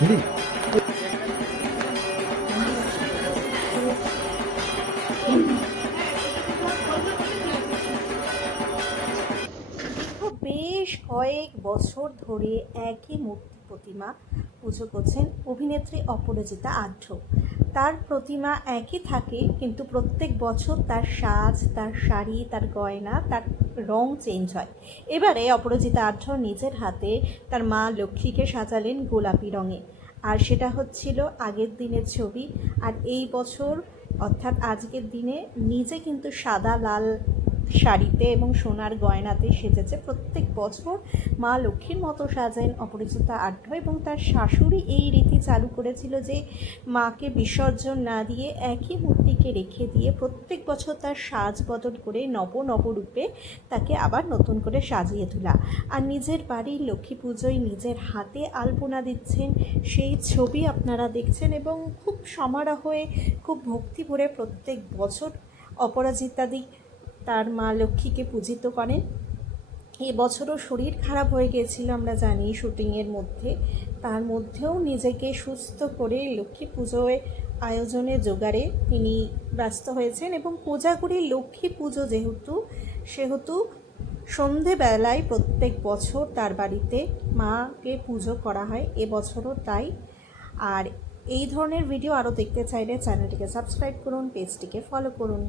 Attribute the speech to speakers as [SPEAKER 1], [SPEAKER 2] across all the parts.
[SPEAKER 1] বেশ কয়েক বছর ধরে একই মূর্তি প্রতিমা পুজো করছেন অভিনেত্রী অপরাজিতা আঢ্য তার প্রতিমা একই থাকে, কিন্তু প্রত্যেক বছর তার সাজ, তার শাড়ি, তার গয়না, তার রং চেঞ্জ হয়। এবারে অপরাজিতা আঢ্য নিজের হাতে তার মা লক্ষ্মীকে সাজালেন গোলাপি রঙে। আর সেটা হচ্ছিল আগের দিনের ছবি। আর এই বছর, অর্থাৎ আজকের দিনে, নিজে কিন্তু সাদা, লাল শাড়িতে এবং সোনার গয়নাতে সেজেছে প্রত্যেক বছর মা লক্ষ্মীর মতো সাজেন অপরিচিতা আঢ্য এবং তার শাশুড়ি এই রীতি চালু করেছিল যে মাকে বিসর্জন না দিয়ে একই মূর্তিকে রেখে দিয়ে প্রত্যেক বছর তার সাজ বদল করে নব নবরূপে তাকে আবার নতুন করে সাজিয়ে তোলা। আর নিজের বাড়ির লক্ষ্মী পুজোয় নিজের হাতে আলপনা দিচ্ছেন, সেই ছবি আপনারা দেখছেন এবং খুব সমারোহে, খুব ভক্তি ভরে প্রত্যেক বছর অপরাজিতাদি তার মা লক্ষ্মীকে পূজিত করেন। এবছরও শরীর খারাপ হয়ে গিয়েছিল আমরা জানি শুটিংয়ের মধ্যে। তার মধ্যেও নিজেকে সুস্থ করে লক্ষ্মী পুজোয় আয়োজনে জোগাড়ে তিনি ব্যস্ত হয়েছেন এবং কোজাগুড়ি লক্ষ্মী পুজো যেহেতু, সেহেতু সন্ধেবেলায় প্রত্যেক বছর তার বাড়িতে মাকে পুজো করা হয় এবছরও তাই। আর এই ধরনের ভিডিও আরও দেখতে চাইলে চ্যানেলটিকে সাবস্ক্রাইব করুন, পেজটিকে ফলো করুন।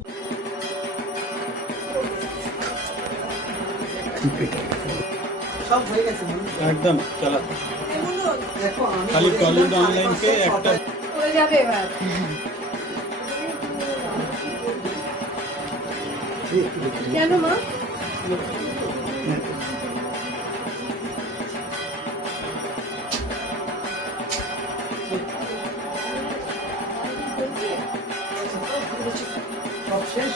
[SPEAKER 2] সব হয়ে গেছে
[SPEAKER 3] একদম চালা। খালি
[SPEAKER 2] বলেছিলাম
[SPEAKER 3] অনলাইনকে একটা
[SPEAKER 4] হয়ে যাবে এবার। কেন মা?
[SPEAKER 2] সব শেষ।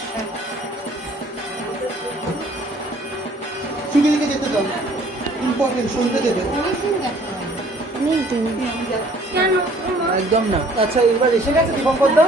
[SPEAKER 2] ছুটি দিকে যেতে দাও। ইম্পর্টেন্ট শুনতে দেবে। একদম না। আচ্ছা এবার এসে গেছে দীপঙ্কর দা?